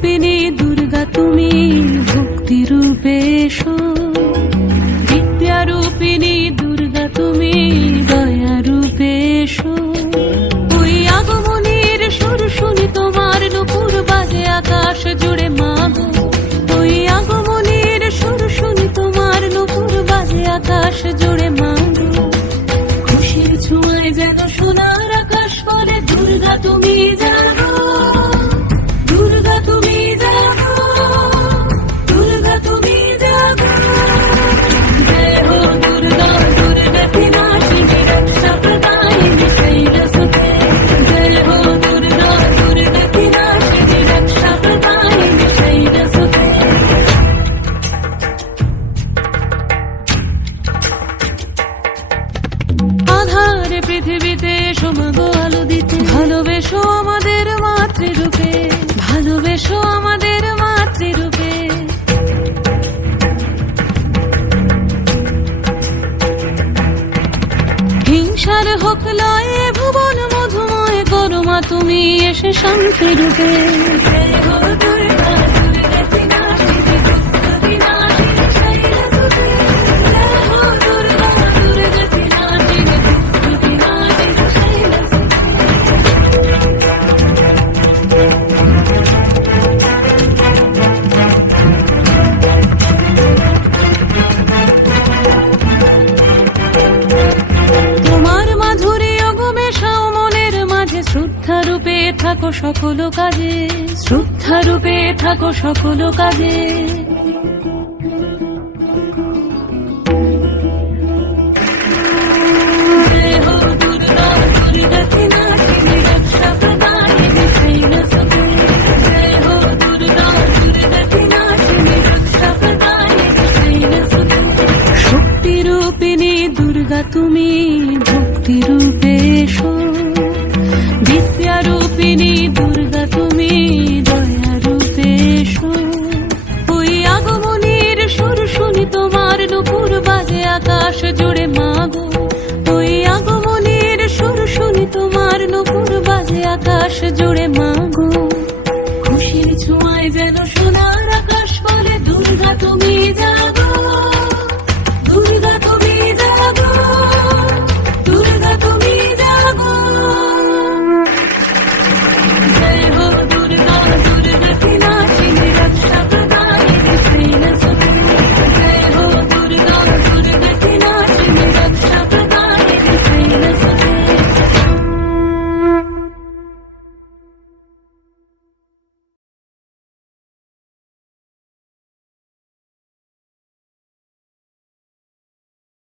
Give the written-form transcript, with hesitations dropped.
রূপিণী দুর্গা তুমি ভক্তি রূপে এসো, বিদ্যা রূপিণী দুর্গা তুমি দয়া রূপে এসো। ওই আগমনের সুর শুনি তোমার নুপুর বাজে আকাশ জুড়ে মাগো, ওই আগমনের সুর শুনি তোমার নুপুর বাজে আকাশ জুড়ে মাগো। খুশির ছোঁয়ায় যেন সোনার আকাশ বলে দুর্গা তুমি জাগো, দুর্গা তুমি জাগো, দুর্গা তুমি জাগো। জয় হো দুর্গা দুর্গা বিনাশিনী রক্ষা প্রদায়িনী শৈলসুতে, জয় হো দুর্গা দুর্গা বিনাশিনী রক্ষা প্রদায়িনী শৈলসুতে। আধারে পৃথিবীতে এসো মাগো আলো দিতে, ভালোবেসো আমাদের মাতৃরূপে, ভালোবেসো আমাদের মাতৃরূপে। হিংসার হোক লয়ে ভুবন মধুময় করো মা তুমি এসে শান্তি রূপে। জয় হো দুর্গা দুর্গা বিনাশিনী রক্ষা বিনাশিনী শৈলসুতে, জয় হো দুর্গা দুর্গা বিনাশিনী রক্ষা বিনাশিনী শৈলসুতে। তোমার মাধুরী অগমেশাও মনের মাঝে, শ্রদ্ধা রূপে থাকো সকল কাজে, শ্রদ্ধা রূপে থাকো সকল কাজে। জয় হো দুর্গা দুর্গা বিনাশিনী রক্ষা প্রদায়িনী শৈলসুতে, জয় হো দুর্গা দুর্গা বিনাশিনী রক্ষা প্রদায়িনী শৈলসুতে। শক্তি রূপিণী দুর্গা তুমি ভক্তি রূপে এসো, বিদ্যা রূপিণী দুর্গা তুমি দয়া রূপে এসো। ওই আগমনের সুর শুনি তোমার নুপুর বাজে আকাশ জুড়ে মাগো, ওই আগমনের সুর শুনি তোমার নুপুর বাজে আকাশ জুড়ে মা।